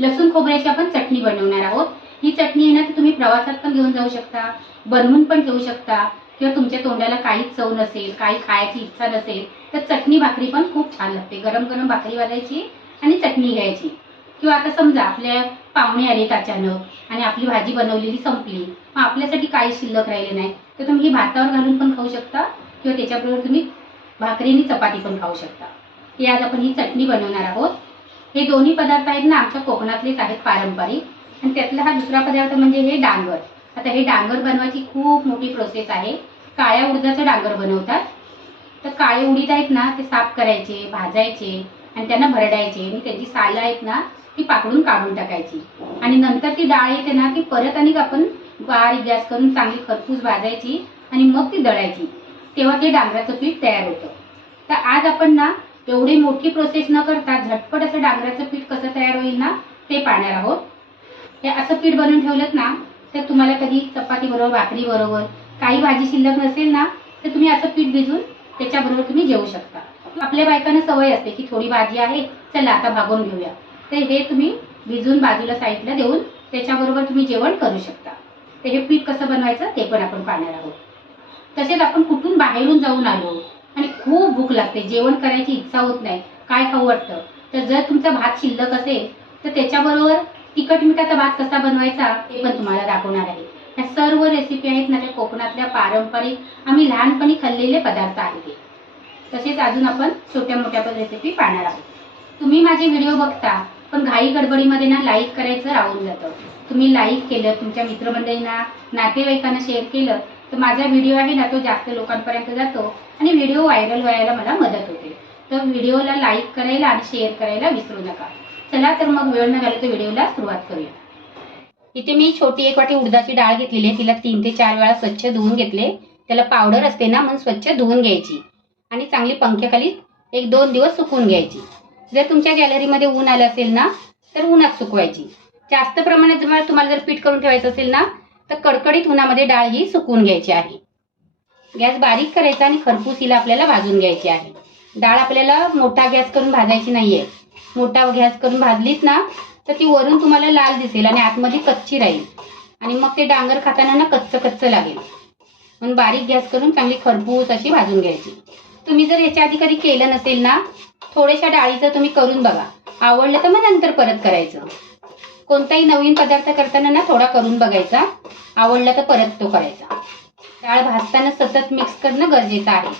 लसूण खोबऱ्याची आपण चटणी बनवणार आहोत. ही चटणी आहे ना ती तुम्ही प्रवासात पण घेऊन जाऊ शकता बनवून पण ठेवू शकता किंवा तुमच्या तोंडाला काहीच चव नसेल काही खायची इच्छा नसेल तर चटणी भाकरी पण खूप छान लागते. गरम गरम भाकरी वाजायची आणि चटणी घ्यायची. किंवा आता समजा आपल्या पाहुणे आलेत अचानक आणि आपली भाजी बनवलेली संपली मग आपल्यासाठी काही शिल्लक राहिले नाही तर तुम्ही ही भातावर घालून पण खाऊ शकता किंवा त्याच्याबरोबर तुम्ही भाकरी आणि चपाती पण खाऊ शकता. ते आज आपण ही चटणी बनवणार आहोत. हे दोन्ही पदार्थ आहेत ना आमच्या कोकणातलेच आहेत पारंपरिक. आणि त्यातला हा दुसरा पदार्थ म्हणजे हे डांगर. आता हे डांगर बनवायची खूप मोठी प्रोसेस आहे. काळ्या उडदाचं डांगर बनवतात. तर काळे उडीद आहेत ना ते साफ करायचे भाजायचे आणि त्यांना भरडायचे. आणि त्याची सालं आहेत ना ती पाकडून काढून टाकायची. आणि नंतर ती डाळ येते ना ती परत आणि आपण बारीक गॅस करून चांगली खरपूस भाजायची आणि मग ती दळायची. तेव्हा ते डांगराचं पीठ तयार होतं. तर आज आपण ना एवढी मोठी प्रोसेस न करता झटपट असं डांगराचं पीठ कसं तयार होईल ना ते पाहणार आहोत. हे असं पीठ बनवून ठेवलं ना तर तुम्हाला कधी चपाती बरोबर भाकरी बरोबर काही भाजी शिल्लक नसेल ना तर तुम्ही असं पीठ भिजून त्याच्याबरोबर तुम्ही जेवू शकता. आपल्या बायकांना सवय असते की थोडी भाजी आहे चला आता भागून घेऊया. तर हे तुम्ही भिजून बाजूला साईडला देऊन त्याच्याबरोबर तुम्ही जेवण करू शकता. तर हे पीठ कसं बनवायचं ते पण आपण पाहणार आहोत. तसेच आपण कुठून बाहेरून जाऊन आलो आणि खूप भूक लागते. जेवण करायची इच्छा होत नाही. काय खाऊ वाटतं? तर जर तुमचा भात शिल्लक असेल तर त्याच्याबरोबर तिखट मिठाचा भात कसा बनवायचा ते पण तुम्हाला दाखवणार आहे. ह्या सर्व रेसिपी आहेत ना त्या कोकणातल्या पारंपरिक आम्ही लहानपणी खाल्लेले पदार्थ आहेत तसेच अजून आपण छोट्या मोठ्या पण रेसिपी पाहणार आहोत. तुम्ही माझे व्हिडिओ बघता पण घाई गडबडीमध्ये ना लाईक करायचं राहून जातं. तुम्ही लाईक केलं तुमच्या मित्रमंडळींना नातेवाईकांना शेअर केलं तर माझा व्हिडिओ आहे ना तो जास्त लोकांपर्यंत जातो आणि व्हिडिओ व्हायरल व्हायला मला मदत होते. तर व्हिडिओला लाईक करायला आणि शेअर करायला विसरू नका. चला तर मग वेळ न घालवता व्हिडिओला सुरुवात करूया. इथे मी छोटी एक वाटी उडदाची डाळ घेतलेली आहे. तिला तीन ते चार वेळा स्वच्छ धुवून घेतले. त्याला पावडर असते ना म्हणून स्वच्छ धुवून घ्यायची. आणि चांगली पंख्याखाली एक दोन दिवस सुकवून घ्यायची. जर तुमच्या गॅलरीमध्ये ऊन आलं असेल ना तर उन्हात सुकवायची. जास्त प्रमाणात तुम्हाला तुम्हाला जर पीठ करून ठेवायचं असेल ना तर कडकडीत उन्हामध्ये डाळ ही सुकून घ्यायची आहे. गॅस बारीक करायचा आणि खरपूस हिला आपल्याला भाजून घ्यायची आहे. डाळ आपल्याला मोठा गॅस करून भाजायची नाहीये. मोठा गॅस करून भाजलीच ना तर ती वरून तुम्हाला लाल दिसेल आणि आतमध्ये कच्ची राहील. आणि मग ते डांगर खाताना ना कच्चं कच्चं लागेल. म्हणून बारीक गॅस करून चांगली खरपूस अशी भाजून घ्यायची. तुम्ही जर याच्या आधी कधी केलं नसेल ना थोड्याशा डाळीचं तुम्ही करून बघा. आवडलं तर मग नंतर परत करायचं. कोणताही नवीन पदार्थ करताना ना थोडा करून बघायचा. आवडला तर परत तो करायचा. डाळ भाजताना सतत मिक्स करणं गरजेचं आहे.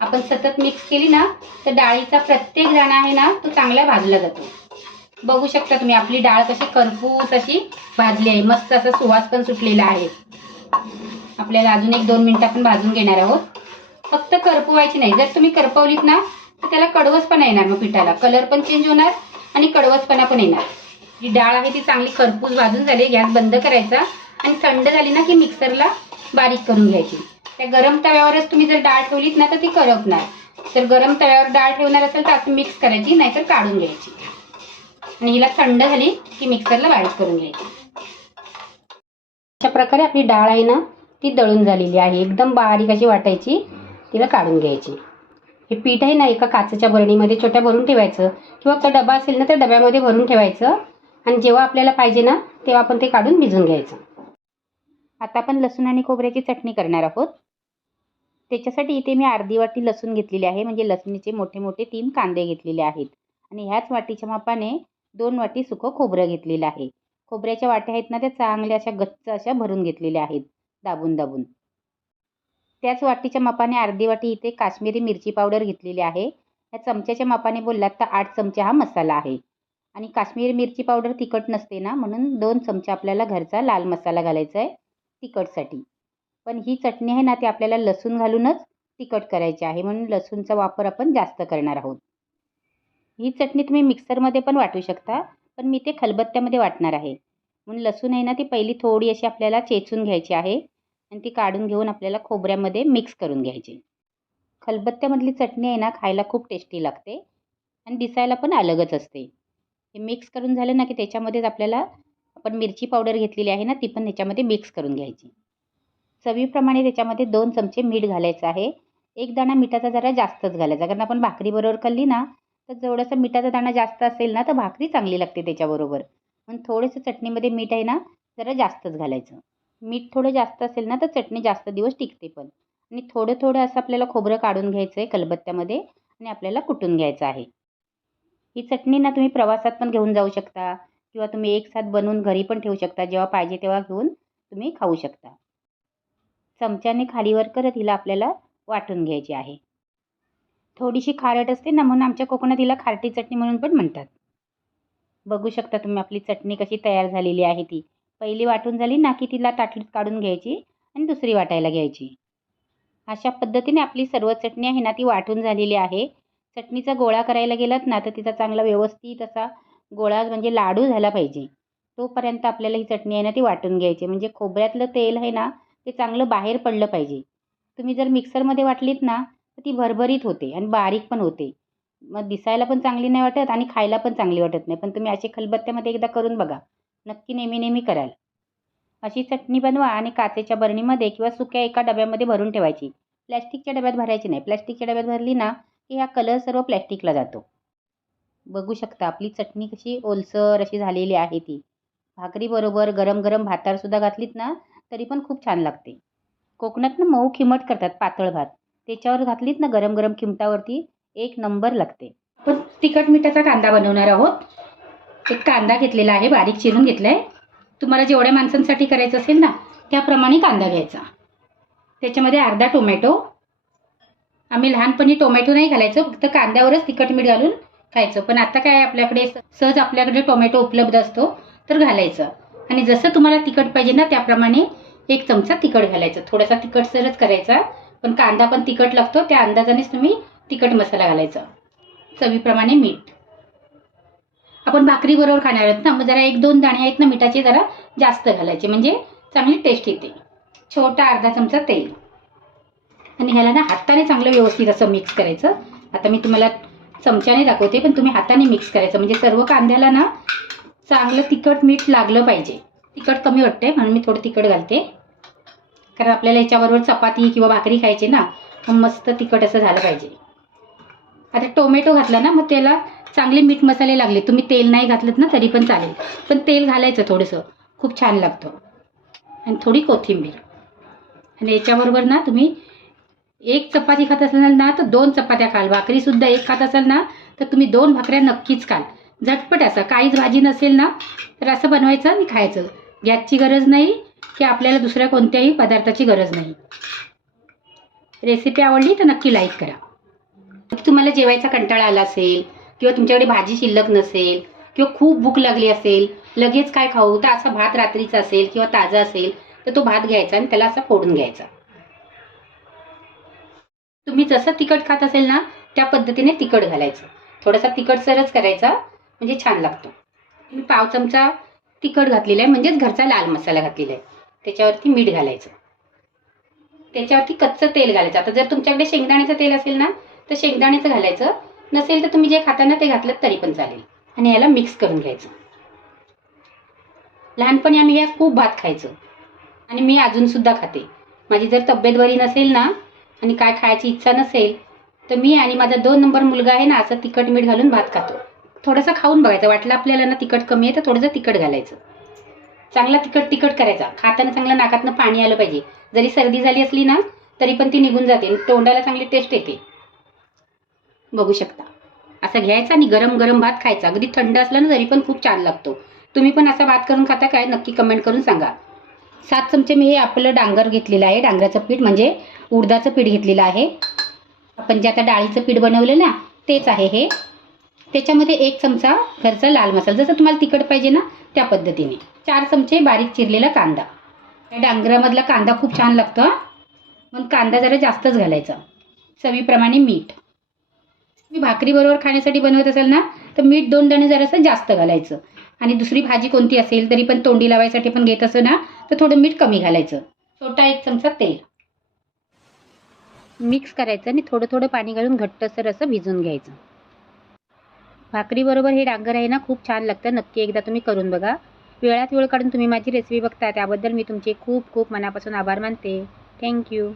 आपण सतत मिक्स केली ना तर डाळीचा प्रत्येक दाणा आहे ना तो चांगला भाजला जातो. बघू शकता तुम्ही आपली डाळ कशी करपूस अशी भाजली आहे. मस्त असा सुवास पण सुटलेला आहे. आपल्याला अजून एक दोन मिनिटं आपण भाजून घेणार आहोत. फक्त करपवायची नाही. जर तुम्ही करपवलीत ना तर त्याला कडवसपणा येणार मग पिठाला. कलर पण चेंज होणार आणि कडवसपणा पण येणार. जी डाळ आहे ती चांगली खरपूस भाजून झाली गॅस बंद करायचा. आणि थंड झाली ना की मिक्सरला बारीक करून घ्यायची. त्या गरम तव्यावरच तुम्ही जर डाळ ठेवलीत ना तर ती करपणार. तर गरम तव्यावर डाळ ठेवणार असेल तर असं मिक्स करायची नाहीतर काढून घ्यायची. आणि हिला थंड झाली की मिक्सरला बारीक करून घ्यायची. अशा प्रकारे आपली डाळ आहे ना ती दळून झालेली आहे. एकदम बारीक अशी वाटायची तिला काढून घ्यायची. हे पीठ आहे ना एका काचेच्या बरणीमध्ये छोट्या भरून ठेवायचं. किंवा आपला डबा असेल ना तर डब्यामध्ये भरून ठेवायचं. आणि जेव्हा आपल्याला पाहिजे ना तेव्हा आपण ते काढून भिजून घ्यायचं. आता आपण लसूण आणि खोबऱ्याची चटणी करणार आहोत. त्याच्यासाठी इथे मी अर्धी वाटी लसूण घेतलेली आहे. म्हणजे लसणीचे मोठे मोठे तीन कांदे घेतलेले आहेत. आणि ह्याच वाटीच्या मापाने दोन वाटी सुकं खोबरं घेतलेलं आहे. खोबऱ्याच्या वाट्या आहेत ना त्या चांगल्या अशा गच्च अशा भरून घेतलेल्या आहेत दाबून दाबून. त्याच वाटीच्या मापाने अर्धी वाटी इथे काश्मीरी मिरची पावडर घेतलेली आहे. या चमच्याच्या मापाने बोललात तर आठ चमचे हा मसाला आहे. आणि काश्मीरी मिरची पावडर तिखट नसते ना म्हणून दोन चमचे आपल्याला घरचा लाल मसाला घालायचा आहे. तिखटसाठी. पण ही चटणी आहे ना ती आपल्याला लसूण घालूनच तिखट करायची आहे. म्हणून लसूणचा वापर आपण जास्त करणार आहोत. ही चटणी तुम्ही मिक्सरमध्ये पण वाटू शकता पण मी ते खलबत्त्यामध्ये वाटणार आहे. म्हणून लसूण आहे ना ती पहिली थोडी अशी आपल्याला चेचून घ्यायची आहे आणि ती काढून घेऊन आपल्याला खोबऱ्यामध्ये मिक्स करून घ्यायची. खलबत्त्यामधली चटणी आहे ना खायला खूप टेस्टी लागते आणि दिसायला पण अलगच असते. हे मिक्स करून झालं ना की त्याच्यामध्येच आपल्याला आपण मिरची पावडर घेतलेली आहे ना ती पण त्याच्यामध्ये मिक्स करून घ्यायची. चवीप्रमाणे त्याच्यामध्ये दोन चमचे मीठ घालायचं आहे. एक दाणा मिठाचा जरा जास्तच घालायचा कारण आपण भाकरीबरोबर खाल्ली ना तर जेवढासा मिठाचा दाणा जास्त असेल ना तर भाकरी चांगली लागते त्याच्याबरोबर. पण थोडंसं चटणीमध्ये मीठ आहे ना जरा जास्तच घालायचं. मीठ थोडं जास्त असेल ना तर चटणी जास्त दिवस टिकते पण. आणि थोडं थोडं असं आपल्याला खोबरं काढून घ्यायचं आहे कलबत्त्यामध्ये आणि आपल्याला कुटून घ्यायचं आहे. ही चटणी ना तुम्ही प्रवासात पण घेऊन जाऊ शकता. किंवा तुम्ही एक साथ बनवून घरी पण ठेवू शकता. जेव्हा पाहिजे तेव्हा घेऊन तुम्ही खाऊ शकता. चमच्याने खालीवर करत हिला आपल्याला वाटून घ्यायची आहे. थोडीशी खारट असते ना म्हणून आमच्या कोकणात हिला खारटी चटणी म्हणून पण म्हणतात. बघू शकता तुम्ही आपली चटणी कशी तयार झालेली आहे ती. पहिली वाटून झाली ना की तिला ताटलीत काढून घ्यायची आणि दुसरी वाटायला घ्यायची. अशा पद्धतीने आपली सर्व चटणी आहे ना ती वाटून झालेली आहे. चटणीचा गोळा करायला गेलात ना तर तिचा चांगला व्यवस्थित असा गोळा म्हणजे लाडू झाला पाहिजे. तोपर्यंत आपल्याला ही चटणी आहे ना ती वाटून घ्यायची. म्हणजे खोबऱ्यातलं तेल आहे ना ते चांगलं बाहेर पडलं पाहिजे. तुम्ही जर मिक्सरमध्ये वाटलीत ना तर ती भरभरीत होते आणि बारीक पण होते. मग दिसायला पण चांगली नाही वाटत आणि खायला पण चांगली वाटत नाही. पण तुम्ही असे खलबत्त्यामध्ये एकदा करून बघा. नक्की नेहमी नेहमी कराल. अशी चटणी बनवा आणि काचेच्या बरणीमध्ये किंवा सुक्या एका डब्यामध्ये भरून ठेवायची. प्लॅस्टिकच्या डब्यात भरायची नाही. प्लॅस्टिकच्या डब्यात भरली ना की हा कलर सर्व प्लॅस्टिकला जातो. बघू शकता आपली चटणी कशी ओलसर अशी झालेली आहे ती. भाकरीबरोबर गरम गरम भातारसुद्धा घातलीत ना तरी पण खूप छान लागते. कोकणात ना मऊ खिमट करतात पातळ भात. त्याच्यावर घातलीत ना गरम गरम किमटावरती एक नंबर लागते. पण तिखट मिठाचा कांदा बनवणार आहोत. एक कांदा घेतलेला आहे बारीक चिरून घेतला आहे तुम्हाला जेवढ्या माणसांसाठी करायचं असेल ना त्याप्रमाणे कांदा घ्यायचा. त्याच्यामध्ये अर्धा टोमॅटो. आम्ही लहानपणी टोमॅटो नाही घालायचो फक्त कांद्यावरच तिखट मीठ घालून खायचं. पण आता काय आपल्याकडे सहज आपल्याकडे टोमॅटो उपलब्ध असतो तर घालायचं. आणि जसं तुम्हाला तिखट पाहिजे ना त्याप्रमाणे एक चमचा तिखट घालायचं. थोडासा तिखट सरच करायचा. पण कांदा पण तिखट लागतो त्या अंदाजानेच तुम्ही तिखट मसाला घालायचा. चवीप्रमाणे मीठ. आपण भाकरीबरोबर खाणार आहोत ना मग जरा एक दोन दाणे आहेत ना मिठाचे जरा जास्त घालायचे. म्हणजे चांगली टेस्ट येते. छोटा अर्धा चमचा तेल. आणि ह्याला ना हाताने चांगलं व्यवस्थित असं मिक्स करायचं. आता मी तुम्हाला चमच्याने दाखवते पण तुम्ही हाताने मिक्स करायचं. म्हणजे सर्व कांद्याला ना चांगलं तिखट मीठ लागलं पाहिजे. तिखट कमी वाटते म्हणून मी थोडं तिखट घालते. कारण आपल्याला याच्याबरोबर चपाती किंवा भाकरी खायची ना मग मस्त तिखट असं झालं पाहिजे. आता टोमॅटो घातला ना मग त्याला चांगले मीठ मसाले लागले. तुम्ही तेल नाही घातलं ना तरी पण चालेल. पण तेल घालायचं थोडंसं. खूप छान लागतं. आणि थोडी कोथिंबीर. आणि याच्याबरोबर ना तुम्ही एक चपाती खात असाल ना तर दोन चपात्या खाल. भाकरीसुद्धा एक खात असाल ना तर तुम्ही दोन भाकऱ्या नक्कीच खाल. झटपट असं. काहीच भाजी नसेल ना तर असं बनवायचं आणि खायचं. गॅसची गरज नाही की आपल्याला दुसऱ्या कोणत्याही पदार्थाची गरज नाही. रेसिपी आवडली तर नक्की लाईक करा. तुम्हाला जेवायचा कंटाळा आला असेल किंवा तुमच्याकडे भाजी शिल्लक नसेल किंवा खूप भूक लागली असेल लगेच काय खाऊ तर असा भात रात्रीचा असेल किंवा ताजा असेल तर तो भात घ्यायचा आणि त्याला असा फोडून घ्यायचा. तुम्ही जसं तिखट खात असेल ना त्या पद्धतीने तिखट घालायचं. थोडासा तिखट सरच करायचा म्हणजे छान लागतो. मी पाव चमचा तिखट घातलेला आहे म्हणजेच घरचा लाल मसाला घातलेला आहे. त्याच्यावरती मीठ घालायचं. त्याच्यावरती कच्चं तेल घालायचं. आता जर तुमच्याकडे शेंगदाण्याचं तेल असेल ना तर शेंगदाण्याचं घालायचं. नसेल तर तुम्ही जे खाता ना ते घातलं तरी पण चालेल. आणि याला मिक्स करून घ्यायचं. लहानपणी आम्ही या खूप भात खायचं. आणि मी अजूनसुद्धा खाते. माझी जर तब्येत बरी नसेल ना आणि काय खायची इच्छा नसेल तर मी आणि माझा दोन नंबर मुलगा आहे ना असं तिखट मीठ घालून भात खातो. थोडंसं खाऊन बघायचं. वाटलं आपल्याला ना तिखट कमी आहे तर थोडंसं तिखट घालायचं. चांगला तिखट तिखट करायचा. खाताना चांगलं नाकातनं पाणी आलं पाहिजे. जरी सर्दी झाली असली ना तरी पण ती निघून जाते आणि तोंडाला चांगली टेस्ट येते. बघू शकता. असं घ्यायचा आणि गरम गरम भात खायचा. अगदी थंड असला ना तरी पण खूप छान लागतो. तुम्ही पण असा भात करून खाता काय? नक्की कमेंट करून सांगा. सात चमचे मी हे आपलं डांगर घेतलेलं आहे. डांगराचं पीठ म्हणजे उडदाचं पीठ घेतलेलं आहे. आपण जे आता डाळीचं पीठ बनवलं ना तेच आहे हे. त्याच्यामध्ये एक चमचा घरचा लाल मसाला. जसं तुम्हाला तिखट पाहिजे ना त्या पद्धतीने. चार चमचे बारीक चिरलेला कांदा. त्या डांगरामधला कांदा खूप छान लागतो मग कांदा जरा जास्तच घालायचा. चवीप्रमाणे मीठ. तुम्ही भाकरीबरोबर खाण्यासाठी बनवत असाल ना तर मीठ दोन दाणे जरासं जास्त घालायचं. आणि दुसरी भाजी कोणती असेल तरी पण तोंडी लावायसाठी पण घेत असं ना तर थोडं मीठ कमी घालायचं. छोटा एक चमचा तेल. मिक्स करायचं आणि थोडं थोडं पाणी घालून घट्टसर असं भिजून घ्यायचं. भाकरीबरोबर हे डांगर आहे ना खूप छान लागतं. नक्की एकदा तुम्ही करून बघा. वेळात वेळ काढून तुम्ही माझी रेसिपी बघता त्याबद्दल मी तुमचे खूप खूप मनापासून आभार मानते. थँक्यू